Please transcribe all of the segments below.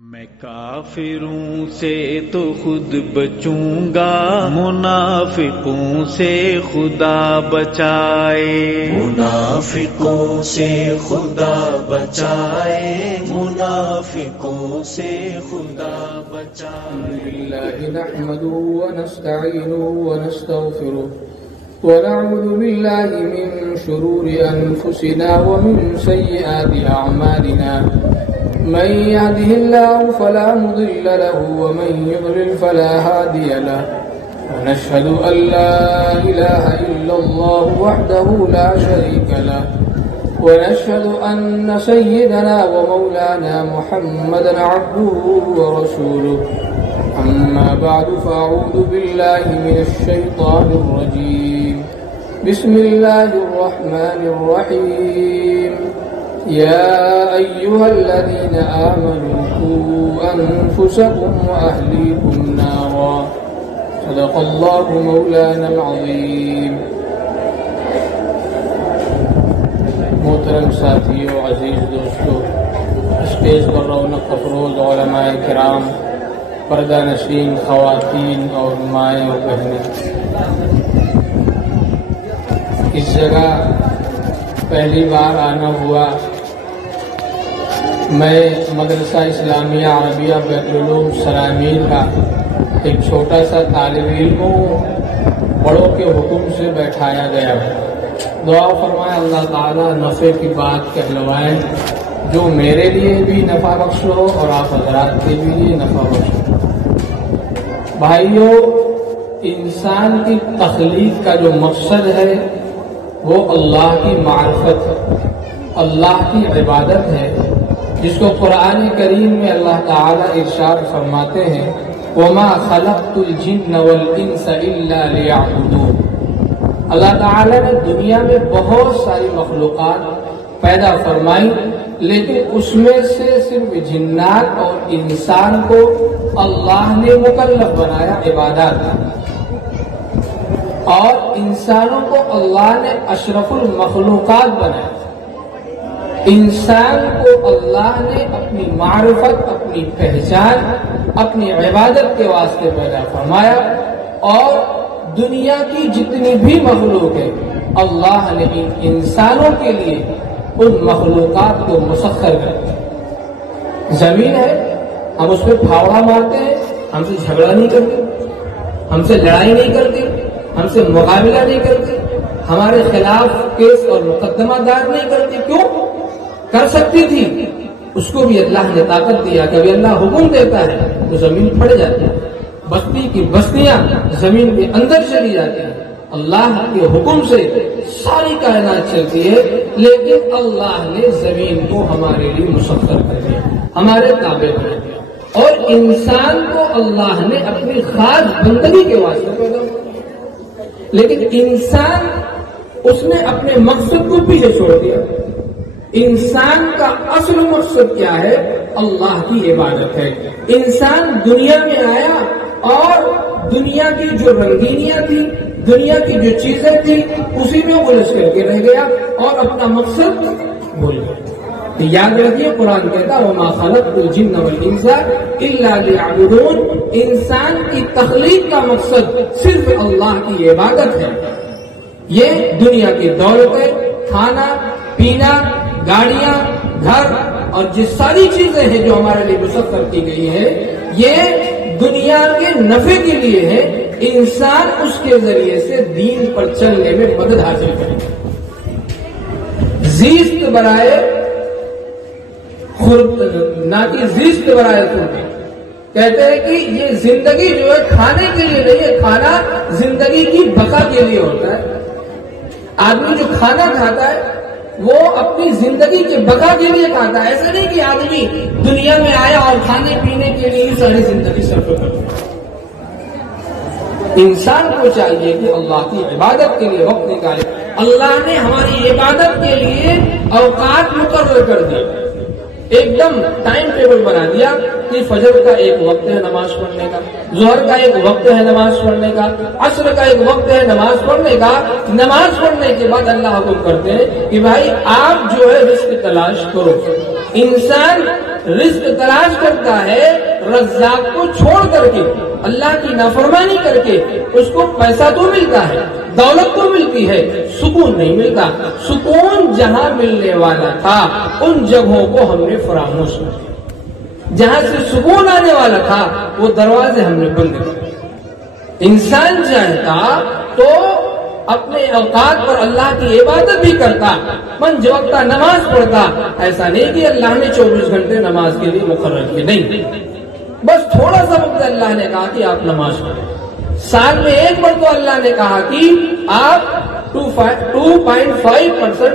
میں کافروں سے تو خود بچوں گا، منافقوں سے خدا بچائے، منافقوں سے خدا بچائے، منافقوں سے خدا بچائے۔ بالله نحمده ونستعينه ونستغفره ونعوذ بالله من شرور أنفسنا ومن سيئات أعمالنا، من يهده الله فلا مضل له ومن يضلل فلا هادي له، ونشهد أن لا إله إلا الله وحده لا شريك له، ونشهد أن سيدنا ومولانا محمدا عبده ورسوله، أما بعد فأعوذ بالله من الشيطان الرجيم، بسم الله الرحمن الرحيم، يا أيها الذين آمنوا قوا أنفسكم وأهليكم نارا، صدق الله مولانا العظيم۔ محترم ساتھیو، عزیز دوستو، اسٹیج پر رونق افروز علماء کرام، پردہ نشین خواتین اور مائیں اور بہنیں، اس جگہ پہلی بار آنا ہوا۔ میں مدرسہ اسلامیہ عربیہ بیت العلوم سرامیر کا ایک چھوٹا سا طالب علم ہوں، بڑوں کے حکم سے بیٹھایا گیا۔ دعا فرمائے اللہ تعالیٰ نفع کی بات کہلوائیں، جو میرے لیے بھی نفع بخش ہو اور آپ حضرات کے لیے نفع بخش ہو۔ بھائیو، انسان کی تخلیق کا جو مقصد ہے وہ اللہ کی معرفت ہے، اللہ کی عبادت ہے، جس کو قرآن کریم میں اللہ تعالیٰ ارشاد فرماتے ہیں وَمَا خَلَقْتُ الْجِنَّ وَالْإِنسَ إِلَّا لِيَعْبُدُونَ۔ اللہ تعالیٰ نے دنیا میں بہت ساری مخلوقات پیدا فرمائی، لیکن اس میں سے صرف جنات اور انسان کو اللہ نے مکلف بنایا عبادات، اور انسانوں کو اللہ نے اشرف المخلوقات بنایا۔ انسان کو اللہ نے اپنی معرفت، اپنی پہچان، اپنی عبادت کے واسطے پیدا فرمایا، اور دنیا کی جتنی بھی مخلوق ہے اللہ نے ان انسانوں کے لیے ان مخلوقات کو مسخر کر دیا۔ زمین ہے، ہم اس پہ پھاوڑا مارتے ہیں، ہم سے جھگڑا نہیں کرتے، ہم سے لڑائی نہیں کرتے، ہم سے مقابلہ نہیں کرتے، ہمارے خلاف کیس اور مقدمہ دائر نہیں کرتے۔ کیوں؟ کر سکتی تھی، اس کو بھی اللہ نے طاقت دیا۔ کبھی اللہ حکم دیتا ہے تو زمین پھٹ جاتی ہے، بستی کی بستیاں زمین کے اندر چلی جاتی ہیں۔ اللہ کے حکم سے ساری کائنات چلتی ہے، لیکن اللہ نے زمین کو ہمارے لیے مسخر کر دیا، ہمارے تابع کر دیا، اور انسان کو اللہ نے اپنی خاص بندگی کے واسطے پیدا کیا، لیکن انسان اس نے اپنے مقصد کو پیچھے چھوڑ دیا۔ انسان کا اصل مقصد کیا ہے؟ اللہ کی عبادت ہے۔ انسان دنیا میں آیا اور دنیا کی جو رنگینیاں تھی، دنیا کی جو چیزیں تھی، اسی میں الجھ کر کے رہ گیا اور اپنا مقصد بھول گیا۔ یاد رکھیے، قرآن کہتا وَمَا خَلَقْتُ الْجِنَّ وَالْإِنسَ إِلَّا لِيَعْبُدُونَ۔ انسان کی تخلیق کا مقصد صرف اللہ کی عبادت ہے۔ یہ دنیا کی دولت ہے، کھانا پینا، گاڑیاں، گھر اور جس ساری چیزیں ہیں جو ہمارے لیے مسخر کی گئی ہے، یہ دنیا کے نفع کے لیے ہے۔ انسان اس کے ذریعے سے دین پر چلنے میں مدد حاصل کرے، زیست برائے نہ کہ زیست برائے خود۔ کہتے ہیں کہ یہ زندگی جو ہے کھانے کے لیے نہیں ہے، کھانا زندگی کی بقا کے لیے ہوتا ہے۔ آدمی جو کھانا کھاتا ہے وہ اپنی زندگی کے بقا کے لیے کھاتا ہے، ایسا نہیں کہ آدمی دنیا میں آیا اور کھانے پینے کے لیے ساری زندگی سفر کرتا ہے۔ انسان کو چاہیے کہ اللہ کی عبادت کے لیے وقت نکالے۔ اللہ نے ہماری عبادت کے لیے اوقات مقرر کر دی، ایک دم ٹائم ٹیبل بنا دیا کہ فجر کا ایک وقت ہے نماز پڑھنے کا، ظہر کا ایک وقت ہے نماز پڑھنے کا، عصر کا ایک وقت ہے نماز پڑھنے کا. نماز پڑھنے کے بعد اللہ حکم کرتے ہیں کہ بھائی آپ جو ہے رزق تلاش کرو. انسان رزق تلاش کرتا ہے رزاق کو چھوڑ کر کے، اللہ کی نافرمانی کر کے. اس کو پیسہ تو ملتا ہے، دولت تو ملتی ہے، سکون نہیں ملتا. سکون جہاں ملنے والا تھا ان جگہوں کو ہم نے فراموش کر دیا. جہاں سے سکون آنے والا تھا وہ دروازے ہم نے بند کر دیے. انسان چاہتا تو اپنے اوقات پر اللہ کی عبادت بھی کرتا، پنج وقت نماز پڑھتا. ایسا نہیں کہ اللہ نے 24 گھنٹے نماز کے لیے مقرر کیے، نہیں، بس تھوڑا سا وقت اللہ نے کہا کہ آپ نماز پڑھیں. سال میں ایک بار تو اللہ نے کہا کہ آپ 2.5%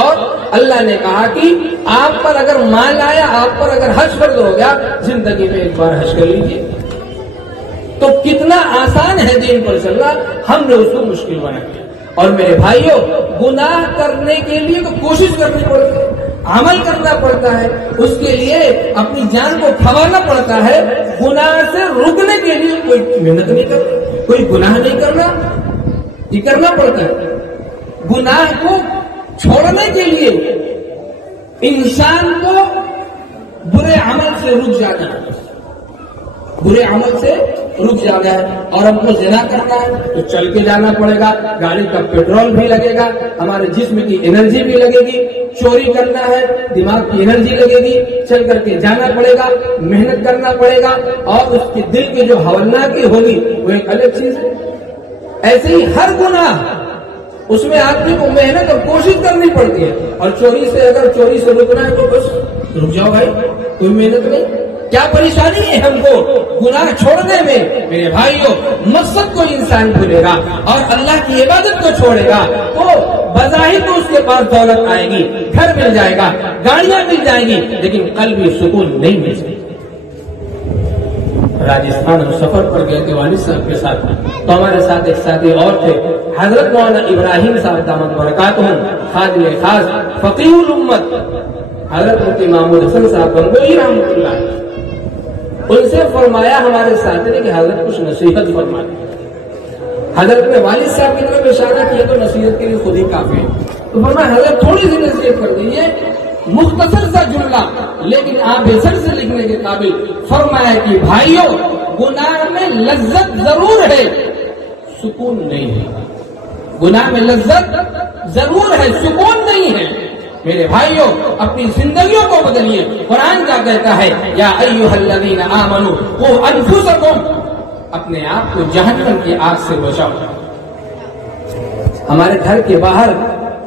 اور اللہ نے کہا کہ آپ پر اگر مال آیا، آپ پر اگر حج فرض ہو گیا، زندگی میں ایک بار حج کر لیجیے. تو کتنا آسان ہے دین پر چلنا، ہم نے اس کو مشکل بنا دیا. اور میرے بھائیوں، گناہ کرنے کے لیے تو کوشش کرنی پڑتی ہے، عمل کرنا پڑتا ہے، اس کے لیے اپنی جان کو کھوانا پڑتا ہے. گناہ سے رکنے کے لیے کوئی محنت نہیں کرنا، کوئی گناہ نہیں کرنا، یہ کرنا پڑتا ہے. گناہ کو چھوڑنے کے لیے انسان کو برے عمل سے رک جانا ہے، برے عمل سے رک جانا ہے. اور ہم کو زنا کرنا ہے تو چل کے جانا پڑے گا، گاڑی کا پیٹرول بھی لگے گا، ہمارے جسم کی انرجی بھی لگے گی. چوری کرنا ہے، دماغ کی انرجی لگے گی، چل کر کے جانا پڑے گا، محنت کرنا پڑے گا. اور اس کے دل کی جو ہولناکی ہوگی وہ ایک الگ چیز ہے. ایسے ہی ہر گناہ اس میں آدمی کو محنت اور کوشش کرنی پڑتی ہے. اور چوری سے اگر چوری سے رکنا ہے تو بس رک جاؤ بھائی، کوئی محنت نہیں. کیا پریشانی ہے ہم کو گناہ چھوڑنے میں؟ میرے بھائیوں، مقصد کو انسان بھولے گا اور اللہ کی عبادت کو چھوڑے گا تو بظاہر تو اس کے پاس دولت آئے گی، گھر مل جائے گا، گاڑیاں مل جائیں گی، لیکن قلبی سکون نہیں مل سکے. راجستھان ہم سفر پر گئے تھے والد صاحب کے ساتھ، تو ہمارے ساتھ ایک ساتھی اور تھے، حضرت مولانا ابراہیم صاحب دامت برکاتہم خادم خاص فقیہ الامت حضرت مفتی محمود حسن صاحب گنگوئی رحمۃ اللہ. ان سے فرمایا ہمارے ساتھی نے کہ حضرت کچھ نصیحت فرمائے. حضرت نے والد صاحب کی طرف اشارہ کیا تو نصیحت کے لیے خود ہی کافی ہے. تو فرمایا حضرت تھوڑی سی نصیحت کر دیجیے، مختصر سا جملہ لیکن آپ بھیسر سے لکھنے کے قابل. فرمایا کہ بھائیوں، گناہ میں لذت ضرور ہے، سکون نہیں ہے. گناہ میں لذت ضرور ہے، سکون نہیں ہے. میرے بھائیوں، اپنی زندگیوں کو بدلیے. قرآن کیا کہتا ہے؟ یا ایھا الذین آمنوا قوا انفسکم، اپنے آپ کو جہنم کی آگ سے بچاؤ. ہمارے گھر کے باہر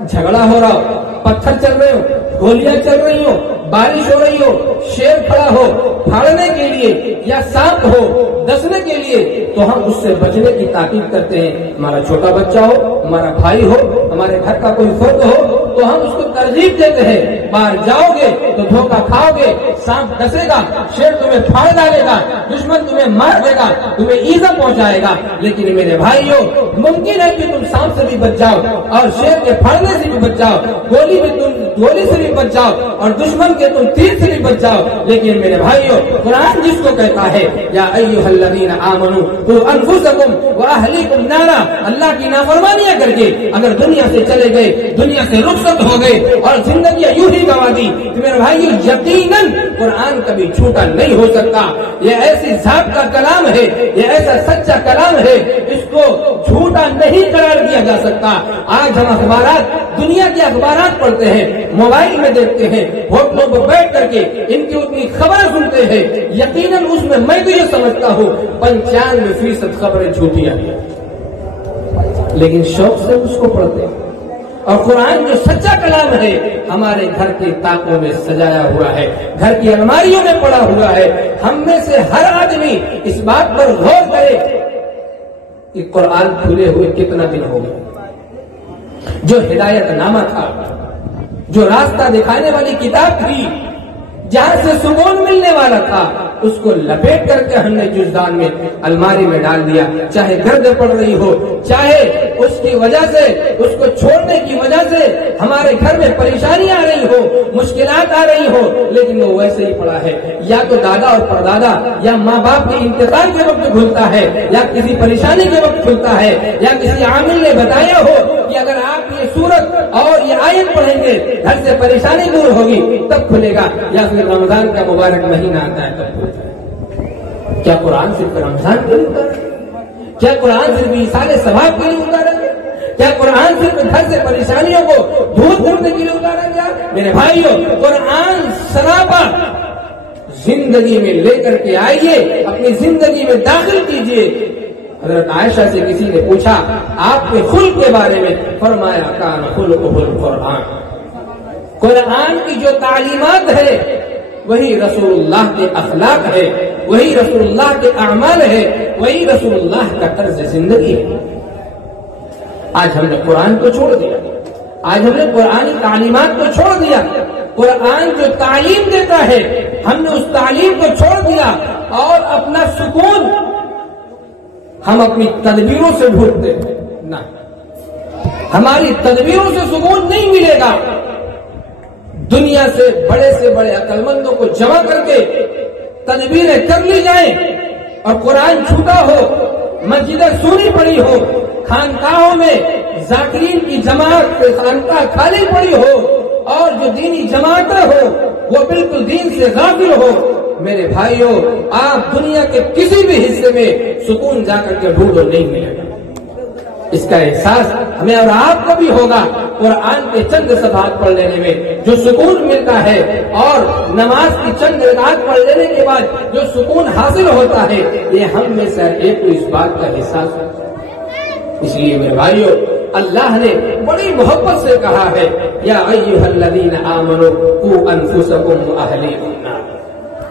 جھگڑا ہو رہا ہو، پتھر چل رہے ہو، گولیاں چل رہی ہو، بارش ہو رہی ہو، شیر کھڑا ہو پھاڑنے کے لیے یا سانپ ہو ڈسنے کے لیے، تو ہم اس سے بچنے کی تاکید کرتے ہیں. ہمارا چھوٹا بچہ ہو، ہمارا بھائی ہو، ہمارے گھر کا کوئی فرد ہو تو ہم اس کو ترغیب دیتے ہیں. باہر جاؤ گے تو دھوکہ کھاؤ گے، سانپ ڈسے گا، شیر تمہیں پھاڑ ڈالے گا، دشمن تمہیں مار دے گا، تمہیں ایذا پہنچائے گا. لیکن میرے بھائیوں، ممکن ہے کہ تم سانپ سے بھی بچ جاؤ اور شیر کے پھاڑنے سے بھی بچ جاؤ، گولی سے بھی بچ جاؤ اور دشمن کے تم تیر سے بھی بچ جاؤ. لیکن میرے بھائیوں، قرآن جس کو کہتا ہے یا ایھا الذین آمنوا قوا انفسکم واہلیکم نارا، اللہ کی نافرمانیاں کر کے اگر دنیا سے چلے گئے، دنیا سے رخصت ہو گئے اور زندگی یوں ہی گوا دی تو میرے بھائیوں یقیناً قرآن کبھی جھوٹا نہیں ہو سکتا. یہ ایسی ذات کا کلام ہے، یہ ایسا سچا کلام ہے، اس کو جھوٹا نہیں قرار دیا جا سکتا. آج ہم اخبارات، دنیا کے اخبارات پڑھتے ہیں، موبائل میں دیکھتے ہیں، ہوٹلوں پر بیٹھ کر کے ان کی اتنی خبریں سنتے ہیں. یقیناً اس میں تو یہ سمجھتا ہوں 95% خبریں جھوٹی ہیں، لیکن شوق سے اس کو پڑھتے ہیں. اور قرآن جو سچا کلام ہے ہمارے گھر کے طاقوں میں سجایا ہوا ہے، گھر کی الماریوں میں پڑا ہوا ہے. ہم میں سے ہر آدمی اس بات پر غور کرے کہ قرآن کھلے ہوئے کتنا دن ہو گیا. جو ہدایت نامہ تھا، جو راستہ دکھانے والی کتاب تھی، جہاں سے سکون ملنے والا تھا اس کو لپیٹ کر کے ہم نے جزدان میں الماری میں ڈال دیا. چاہے گرد پڑ رہی ہو, چاہے اس کی وجہ سے, اس کو چھوڑنے کی وجہ سے ہمارے گھر میں پریشانی آ رہی ہو, مشکلات آ رہی ہو, لیکن وہ ویسے ہی پڑا ہے. یا تو دادا اور پردادا یا ماں باپ کے انتقال کے وقت کھلتا ہے, یا کسی پریشانی کے وقت کھلتا ہے, یا کسی عامل نے بتایا ہو کہ اگر آپ یہ سورت اور یہ آیت پڑھیں گے گھر سے پریشانی دور ہوگی تب کھلے گا, یا پھر رمضان کا مبارک مہینہ آتا ہے تب کھلتا ہے. کیا قرآن صرف رمضان کے لیے اترا ہے؟ کیا قرآن صرف ایصال ثواب کے لیے اتارا گیا؟ کیا قرآن صرف گھر سے پریشانیوں کو دور کرنے کے لیے اتارا گیا؟ میرے بھائیوں, قرآن سراپا زندگی میں لے کر کے آئیے, اپنی زندگی میں داخل کیجیے. حضرت عائشہ سے کسی نے پوچھا آپ کے خلق کے بارے میں, فرمایا کان خلقہ القرآن. قرآن کی جو تعلیمات ہے وہی رسول اللہ کے اخلاق ہے, وہی رسول اللہ کے اعمال ہے, وہی رسول اللہ کا طرز زندگی ہے. آج ہم نے قرآن کو چھوڑ دیا, آج ہم نے قرآن تعلیمات کو چھوڑ دیا. قرآن جو تعلیم دیتا ہے ہم نے اس تعلیم کو چھوڑ دیا, اور اپنا سکون ہم اپنی تدبیروں سے ڈھونڈتے ہیں. نہ, ہماری تدبیروں سے سکون نہیں ملے گا. دنیا سے بڑے عقل مندوں کو جمع کر کے تدبیریں کر لی جائیں, اور قرآن چھوٹا ہو, مسجدیں سونی پڑی ہو, خانقاہوں میں ذاکرین کی جماعت خانقاہ خالی پڑی ہو, اور جو دینی جماعتیں ہو وہ بالکل دین سے غافل ہو. میرے بھائیوں, آپ دنیا کے کسی بھی حصے میں سکون جا کر کے ڈھونڈو, نہیں ملے گا. اس کا احساس ہمیں اور آپ کو بھی ہوگا. قرآن کے چند صفحات پڑھ لینے میں جو سکون ملتا ہے, اور نماز کی چند رکعات پڑھ لینے کے بعد جو سکون حاصل ہوتا ہے, یہ ہم میں سے ایک کو اس بات کا احساس ہے. اس لیے میرے بھائیوں, اللہ نے بڑی محبت سے کہا ہے یا ایھا الذین آمنوا قوا انفسکم واہلیکم نارا.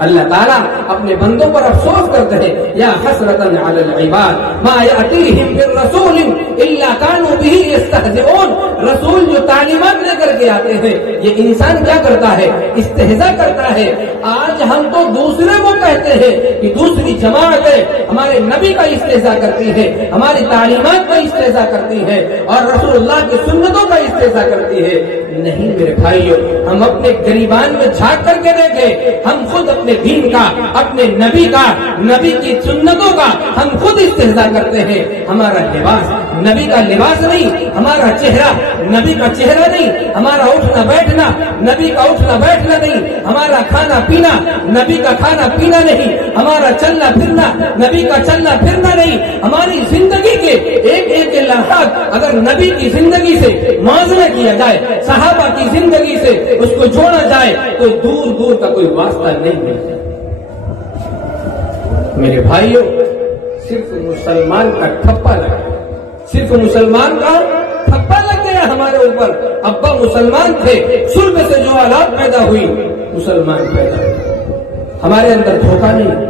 اللہ تعالیٰ اپنے بندوں پر افسوس کرتے ہیں, یا حسرتاً علی العباد ما یأتیہم من رسول الا کانوا بہ یستہزئون. رسول جو تعلیمات لے کر کے آتے ہیں یہ انسان کیا کرتا ہے؟ استہزاء کرتا ہے. آج ہم تو دوسرے کو کہتے ہیں کہ دوسری جماعتیں ہمارے نبی کا استہزاء کرتی ہے, ہماری تعلیمات کا استہزاء کرتی ہے, اور رسول اللہ کی سنتوں کا استہزاء کرتی ہے. نہیں میرے بھائیوں, ہم اپنے گریبان میں جھانک کر کے دیکھیں, ہم خود اپنے دین کا, اپنے نبی کا, نبی کی سنتوں کا ہم خود استہزاء کرتے ہیں. ہمارا لباس نبی کا لباس نہیں, ہمارا چہرہ نبی کا چہرہ نہیں, ہمارا اٹھنا بیٹھنا نبی کا اٹھنا بیٹھنا نہیں, ہمارا کھانا پینا نبی کا کھانا پینا نہیں, ہمارا چلنا پھرنا نبی کا چلنا پھرنا نہیں. ہماری زندگی کے ایک لمحات اگر نبی کی زندگی سے موازنہ کیا جائے, صحابہ کی زندگی سے اس کو جوڑا جائے, تو دور دور کا کوئی واسطہ نہیں ملتا. میرے بھائیوں, صرف مسلمان کا ٹھپا لگا, صرف مسلمان کا ٹھپا لگ گیا ہمارے اوپر. ابا مسلمان تھے, سلب سے جو اولاد پیدا ہوئی مسلمان پیدا ہوئی. ہمارے اندر دھوکہ نہیں,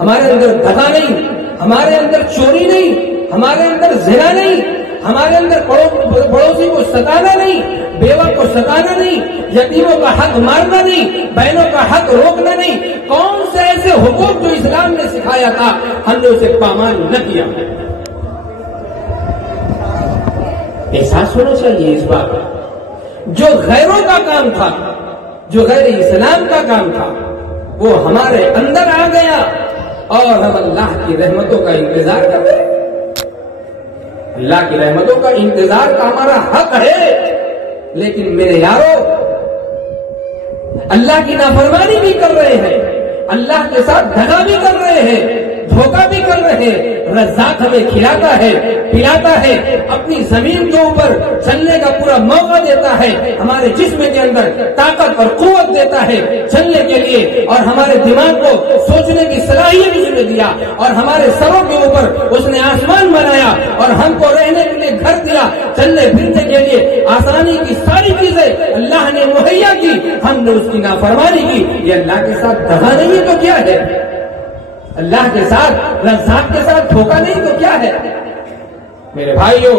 ہمارے اندر دھاگا نہیں, ہمارے اندر چوری نہیں, ہمارے اندر زنا نہیں, ہمارے اندر پڑوسی کو ستانا نہیں, بیوہ کو ستانا نہیں, یتیموں کا حق مارنا نہیں, بہنوں کا حق روکنا نہیں. کون سے ایسے حقوق جو اسلام نے سکھایا تھا ہم نے اسے پامال نہ کیا. احساس ہونا چاہیے اس بات کا. جو غیروں کا کام تھا, جو غیر اسلام کا کام تھا, وہ ہمارے اندر آ گیا, اور ہم اللہ کی رحمتوں کا انتظار کر رہے ہیں. اللہ کی رحمتوں کا انتظار کا ہمارا حق ہے, لیکن میرے یارو اللہ کی نافرمانی بھی کر رہے ہیں, اللہ کے ساتھ دھگا بھی کر رہے ہیں, دھوکہ بھی کر رہے ہیں. رزاق ہمیں کھلاتا ہے, پلاتا ہے, اپنی زمین کے اوپر چلنے کا پورا موقع دیتا ہے, ہمارے جسم کے اندر طاقت اور قوت دیتا ہے چلنے کے لیے, اور ہمارے دماغ کو سوچنے کی صلاحیت اس نے دیا, اور ہمارے سروں کے اوپر اس نے آسمان بنایا, اور ہم کو رہنے کے لیے گھر دیا, چلنے پھرنے کے لیے آسانی کی ساری چیزیں اللہ نے مہیا کی. ہم نے اس کی نافرمانی کی. یہ اللہ کے ساتھ دغا نہیں تو کیا ہے؟ اللہ کے ساتھ, رزاق کے ساتھ دھوکہ نہیں تو کیا ہے؟ میرے بھائیوں,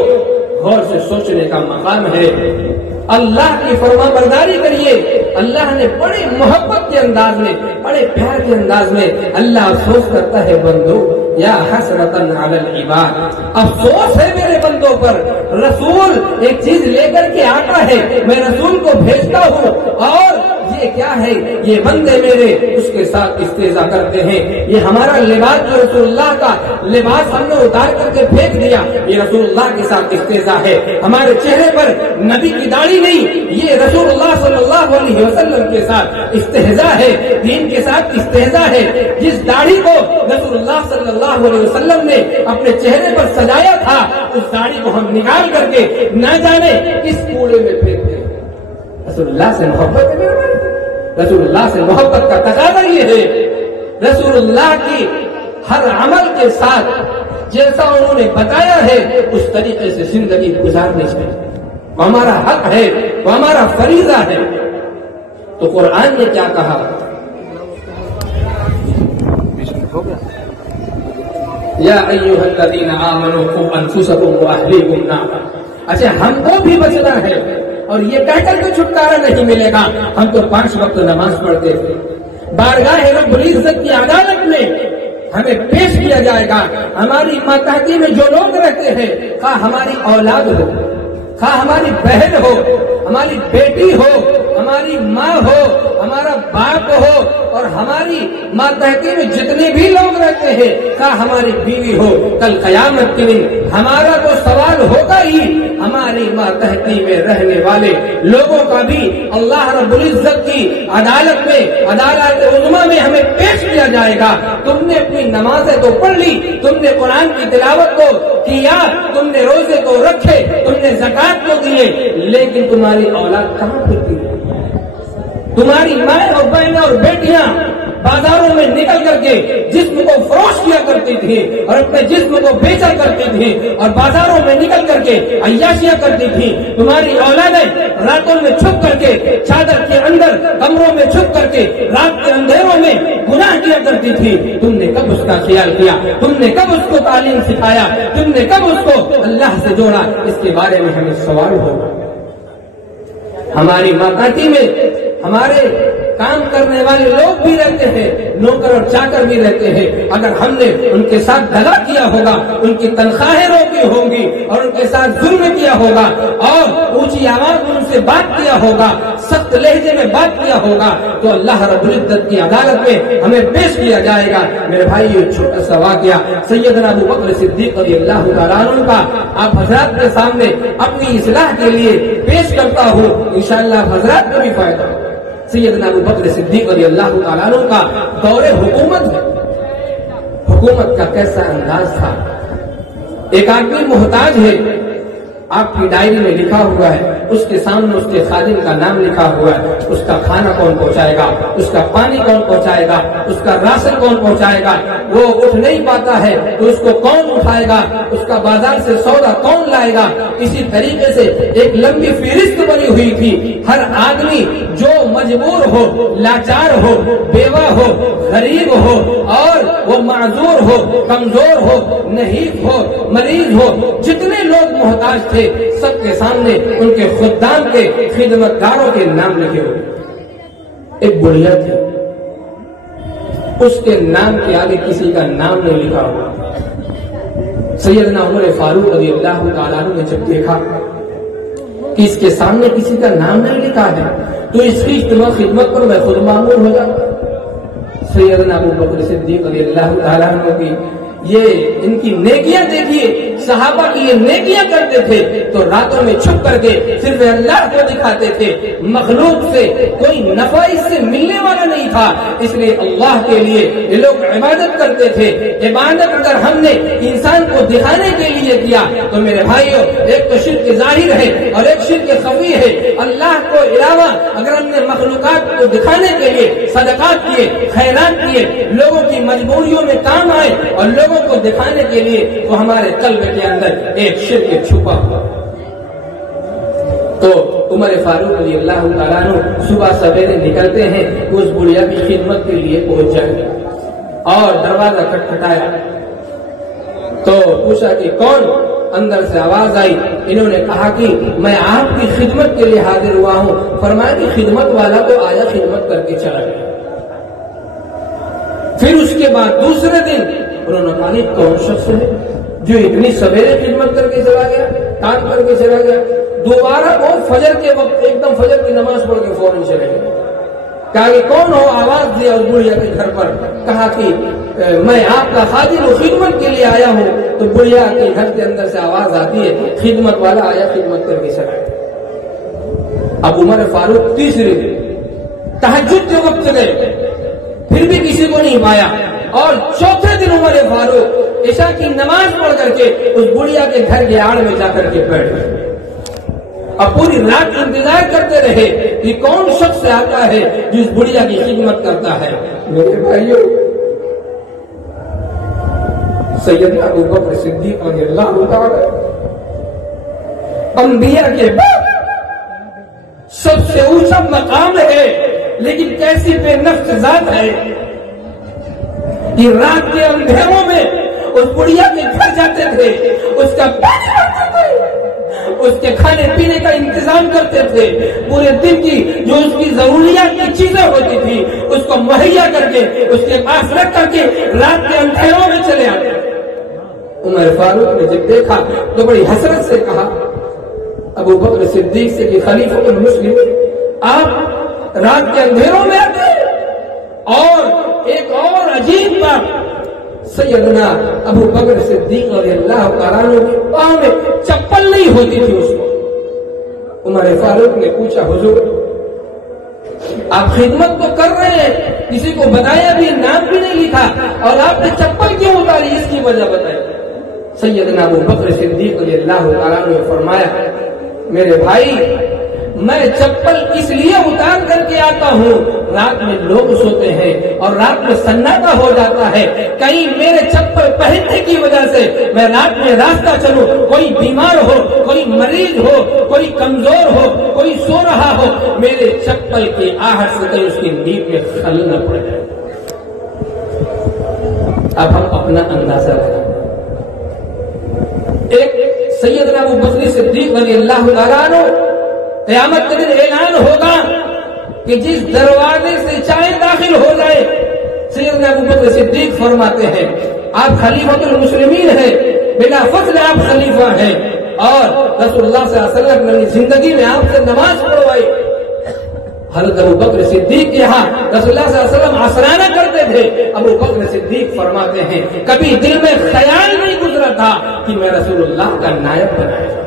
غور سے سوچنے کا مقام ہے. اللہ کی فرما برداری کریے. اللہ نے بڑے محبت کے انداز میں، بڑے پیار کے انداز میں اللہ افسوس کرتا ہے بندو یا حسرتن علی العباد، افسوس ہے میرے بندوں پر. رسول ایک چیز لے کر کے آتا ہے، میں رسول کو بھیجتا ہوں، اور یہ کیا ہے؟ یہ بندے میرے اس کے ساتھ استہزاء کرتے ہیں. یہ ہمارا لباس جو رسول اللہ کا لباس ہم نے اتار کر کے پھینک دیا، یہ رسول اللہ کے ساتھ استہزاء ہے. ہمارے چہرے پر نبی کی داڑھی نہیں، یہ رسول اللہ صلی اللہ علیہ وسلم کے ساتھ استہزاء ہے، دین کے ساتھ استہزاء ہے. جس داڑھی کو رسول اللہ صلی اللہ علیہ وسلم نے اپنے چہرے پر سجایا تھا، اس داڑھی کو ہم نکال کر کے نہ جانے کس کوڑے میں پھینکتے ہیں. رسول اللہ سے محبت ہے، رسول اللہ سے محبت کا تقاضا یہ ہے، رسول اللہ کی ہر عمل کے ساتھ جیسا انہوں نے بتایا ہے اس طریقے سے زندگی گزارنی چاہیے. وہ ہمارا حق ہے، وہ ہمارا فریضہ ہے. تو قرآن نے کیا کہا؟ یا ایھا الذین آمنوا قوا انفسکم واہلیکم نارا. اچھا، ہم کو بھی بچنا ہے، اور یہ کہہ کر کے چھٹکارا نہیں ملے گا. ہم تو 5 وقت نماز پڑھتے تھے، بارگاہ رب العزت کی عدالت میں ہمیں پیش کیا جائے گا. ہماری ماتحتی میں جو لوگ رہتے ہیں، خواہ ہماری اولاد ہو، خواہ ہماری بہن ہو، ہماری بیٹی ہو، ہماری ماں ہو، ہمارا باپ ہو، اور ہماری ماتحتی میں جتنے بھی لوگ رہتے ہیں، خواہ ہماری بیوی ہو، کل قیامت کے دن ہمارا تو سوال ہوگا ہی. ہماری ماتحتی میں رہنے والے لوگوں کا بھی اللہ رب العزت کی عدالت میں، عدالت عظمیٰ میں ہمیں پیش کیا جائے گا. تم نے اپنی نمازیں تو پڑھ لی، تم نے قرآن کی تلاوت کو کیا، تم نے روزے کو رکھے، تم نے زکات کو دیے، لیکن تمہاری اولاد کہاں پھرتی ہے؟ تمہاری ماں اور بہنیں اور بیٹیاں بازاروں میں نکل کر کے جسم کو فروخت کیا کرتی تھی، اور اپنے جسم کو بیچا کرتی تھی، اور بازاروں میں نکل کر کے عیاشیاں کرتی تھی. تمہاری اولادیں راتوں میں چھپ کر کے چادر کے اندر کمروں میں چھپ کر کے رات کے اندھیروں میں گناہ کیا کرتی تھی. تم نے کب اس کا خیال کیا؟ تم نے کب اس کو تعلیم سکھایا؟ تم نے کب اس کو اللہ سے جوڑا؟ اس کے بارے میں ہمیں سوال ہوگا. ہماری ماتحتی میں ہمارے کام کرنے والے لوگ بھی رہتے ہیں، نوکر اور چاکر بھی رہتے ہیں. اگر ہم نے ان کے ساتھ دغا کیا ہوگا، ان کی تنخواہیں روکی ہوں گی، اور ان کے ساتھ ظلم کیا ہوگا، اور اونچی آواز میں ان سے بات کیا ہوگا، سخت لہجے میں بات کیا ہوگا، تو اللہ رب العزت کی عدالت میں ہمیں پیش کیا جائے گا. میرے بھائی، یہ چھوٹا سا واقعہ سیدنا ابو بکر صدیق رضی اللہ تعالیٰ عنہ کا آپ حضرات کے سامنے اپنی اصلاح کے لیے پیش کرتا ہوں. انشاءاللہ حضرات کو بھی فائدہ ہو. سیدنا ابو بکر صدیق رضی اللہ تعالیٰ عنہ کا دور حکومت ہے. حکومت کا کیسا انداز تھا؟ ایک آدمی محتاج ہے، آپ کی ڈائری میں لکھا ہوا ہے، اس کے سامنے اس کے خادم کا نام لکھا ہوا ہے. اس کا کھانا کون پہنچائے گا؟ اس کا پانی کون پہنچائے گا؟ اس کا راشن کون پہنچائے گا؟ وہ اٹھ نہیں پاتا ہے تو اس کو کون اٹھائے گا؟ اس کا بازار سے سودا کون لائے گا؟ اسی طریقے سے ایک لمبی فہرست بنی ہوئی تھی. ہر آدمی جو مجبور ہو، لاچار ہو، بیوہ ہو، غریب ہو، اور وہ معذور ہو، کمزور ہو، نحیف ہو، مریض ہو، جتنے لوگ محتاج تھے، سب کے سامنے ان کے خدام کے خدمتگاروں کے نام لکھے ہوئے. ایک بڑھیا تھی، اس کے نام کے آگے کسی کا نام نہیں لکھا ہوا. سیدنا عمر فاروق رضی اللہ تعالیٰ عنہ نے جب دیکھا کہ اس کے سامنے کسی کا نام نہیں لکھا ہے تو اس کی خدمت پر میں خود معمور ہو جاتا. سیدنا ابو بکر صدیق رضی اللہ تعالیٰ عنہ کی یہ ان کی نیکیاں دیکھیے، صحابہ کی یہ نیکیاں کرتے تھے تو راتوں میں چھپ کر کے صرف اللہ کو دکھاتے تھے. مخلوق سے کوئی نفع اس سے ملنے والا نہیں تھا، اس لیے اللہ کے لیے یہ لوگ عبادت کرتے تھے. عبادت اگر ہم نے انسان کو دکھانے کے لیے کیا تو میرے بھائیوں، ایک تو شرک ظاہر ہے اور ایک شرک خفی ہے. اللہ کو علاوہ اگر ہم نے مخلوقات کو دکھانے کے لیے صدقات کیے، خیرات کیے، لوگوں کی مجبوریوں میں کام آئے اور لوگوں کو دکھانے کے لیے، تو ہمارے قلب کے اندر ایک شرک چھپا ہوا. تو عمر فاروق رضی اللہ تعالیٰ عنہ صبح سویرے نکلتے ہیں، اس بڑھیا کی خدمت کے لیے پہنچ جائے اور دروازہ کھٹکھٹایا تو پوچھا کہ کون؟ اندر سے آواز آئی، انہوں نے کہا کہ میں آپ کی خدمت کے لیے حاضر ہوا ہوں۔ فرمایا کہ خدمت والا تو آیا، خدمت کر کے چلا گیا۔ پھر اس کے بعد دوسرے دن انہوں نے کہا کہ کون شخص ہے جو اتنی سویرے خدمت کر کے چلا گیا، کام کر کے چلا گیا؟ دوبارہ وہ فجر کے وقت ایک دم فجر کی نماز پڑھ کے فوراً چلے گئے۔ کہا کہ کون ہو؟ آواز دیا اس بڑھیا کے گھر پر، کہا کہ میں آپ کا خادم و خدمت کے لیے آیا ہوں۔ تو بڑھیا کے گھر کے اندر سے آواز آتی ہے، خدمت والا آیا، خدمت کر کے چلا گیا۔ اب عمر فاروق تیسرے دن تہجد کے وقت گئے، پھر بھی کسی کو نہیں پایا، اور چوتھے دن عمر فاروق عشاء کی نماز پڑھ کر کے اس بڑھیا کے گھر کے آڑ میں جا کر کے بیٹھ گئے۔ اب پوری رات انتظار کرتے رہے کہ کون شخص آتا ہے جو اس بڑھیا کی خدمت کرتا ہے۔ میرے بھائیوں، سیدنا ابو بکر صدیق رضی اللہ تعالی انبیاء کے بعد سب سے اونچا مقام ہے، لیکن کیسی بے نفس ذات ہے کہ رات کے اندھیروں میں اس بڑھیا کے گھر جاتے تھے، اس کا پانی بھرتے تھے، اس کے کھانے پینے کا انتظام کرتے تھے، پورے دن کی جو اس کی ضروریات کی چیزیں ہوتی تھی اس کو مہیا کر کے اس کے پاس رکھ کر کے رات کے اندھیروں میں چلے آتے۔ عمر فاروق نے جب دیکھا تو بڑی حسرت سے کہا ابو بکر صدیق سے کہ خلیفۃ المسلم، آپ رات کے اندھیروں میں آتے ہیں۔ اور ایک اور عجیب بات، سیدنا ابو بکر صدیق رضی اللہ تعالیٰ عنہ کے پاؤں میں چپل نہیں ہوتی تھی اس کو۔ عمر فاروق نے پوچھا حضور آپ خدمت تو کر رہے ہیں، کسی کو بتایا بھی، نام بھی نہیں لکھا، اور آپ نے چپل کیوں اتاری؟ اس کی وجہ بتائی۔ سیدنا ابو بکر صدیق رضی اللہ تعالیٰ عنہ نے فرمایا میرے بھائی، میں چپل اس لیے اتار کر کے آتا ہوں، رات میں لوگ سوتے ہیں اور رات میں سناٹا ہو جاتا ہے، کہیں میرے چپل پہننے کی وجہ سے میں رات میں راستہ چلوں، کوئی بیمار ہو، کوئی مریض ہو، کوئی کمزور ہو، کوئی سو رہا ہو، میرے چپل کی آہٹ سے کہیں اس کی نیند میں خلل نہ پڑ جائے۔ اب ہم اپنا اندازہ لگائیں، ایک سیدنا ابو بکر صدیق رضی اللہ تعالیٰ عنہ، قیامت کے دن اعلان ہوگا کہ جس دروازے سے چاہے داخل ہو جائے، سیدنا ابو بکر صدیق فرماتے ہیں آپ خلیفۃ المسلمین ہیں، بلا فضل آپ خلیفہ ہیں، اور رسول اللہ صلی اللہ علیہ وسلم نے زندگی میں آپ سے نماز پڑھوائی۔ حضرت ابو بکر صدیق یہاں رسول اللہ صلی اللہ علیہ وسلم عصرانہ کرتے تھے، ابو بکر صدیق فرماتے ہیں کبھی دل میں خیال نہیں گزرا تھا کہ میں رسول اللہ کا نائب بنایا جاؤں۔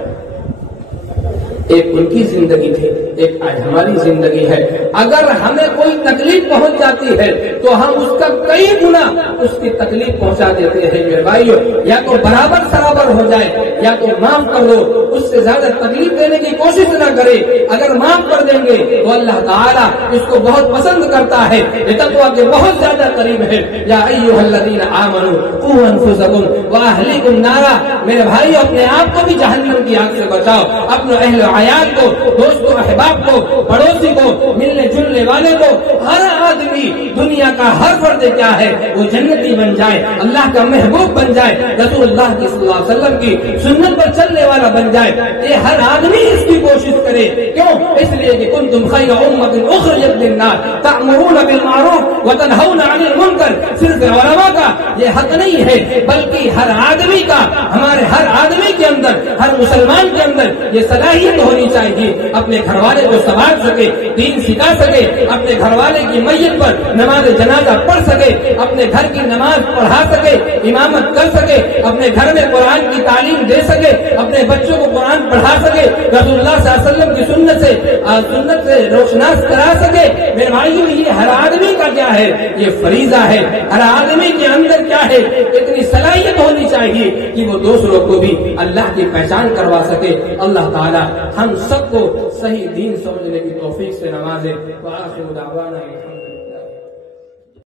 ایک ان کی زندگی تھی، ایک آج ہماری زندگی ہے۔ اگر ہمیں کوئی تکلیف پہنچ جاتی ہے تو ہم اس کا کئی گنا اس کی تکلیف پہنچا دیتے ہیں۔ میرے بھائیو، یا تو برابر برابر ہو جائے یا تو معاف کر دو، اس سے زیادہ تکلیف دینے کی کوشش نہ کرے۔ اگر معاف کر دیں گے تو اللہ تعالیٰ اس کو بہت پسند کرتا ہے، یہ تقویٰ کے بہت زیادہ قریب ہے۔ یا ایھا الذین آمنوا قوا انفسکم واہلیکم نارا، میرے بھائی اپنے آپ کو بھی جہنم کی آگ سے بچاؤ، اپنے اہل عیال کو، دوستوں احباب کو، پڑوسی کو، ملنے جلنے والے کو، ہر آدمی دنیا کا ہر فرد کیا ہے وہ جنتی بن جائے، اللہ کا محبوب بن جائے، رسول اللہ صلی اللہ علیہ وسلم کی سنت پر چلنے والا بن جائے۔ یہ ہر آدمی اس کی کوشش کرے، کیوں؟ اس لیے کہ کنتم خیر امۃ اخرجت للناس تأمرون بالمعروف وتنہون عن المنکر، صرف علماء کا یہ حق نہیں ہے بلکہ ہر آدمی کا، ہمارے ہر آدمی کے اندر، ہر مسلمان کے اندر یہ صلاحیت ہونی چاہیے، اپنے گھر والے کو سنبھال سکے، دین سکھا سکے، اپنے گھر والے کی میت پر نماز جنازہ پڑھ سکے، اپنے گھر کی نماز پڑھا سکے، امامت کر سکے، اپنے گھر میں قرآن کی تعلیم دے سکے، اپنے بچوں کو قرآن پڑھا سکے، رسول اللہ صلی اللہ علیہ وسلم کی سنت سے روشناس کرا سکے۔ میرے بھائیوں، یہ ہر آدمی کا کیا ہے؟ یہ فریضہ ہے۔ ہر آدمی کے اندر کیا ہے؟ اتنی صلاحیت ہونی چاہیے کہ وہ دوسروں کو بھی اللہ کی پہچان کروا سکے۔ اللہ تعالی ہم سب کو صحیح دین سمجھنے کی توفیق سے نوازے۔ وآخر دعوانا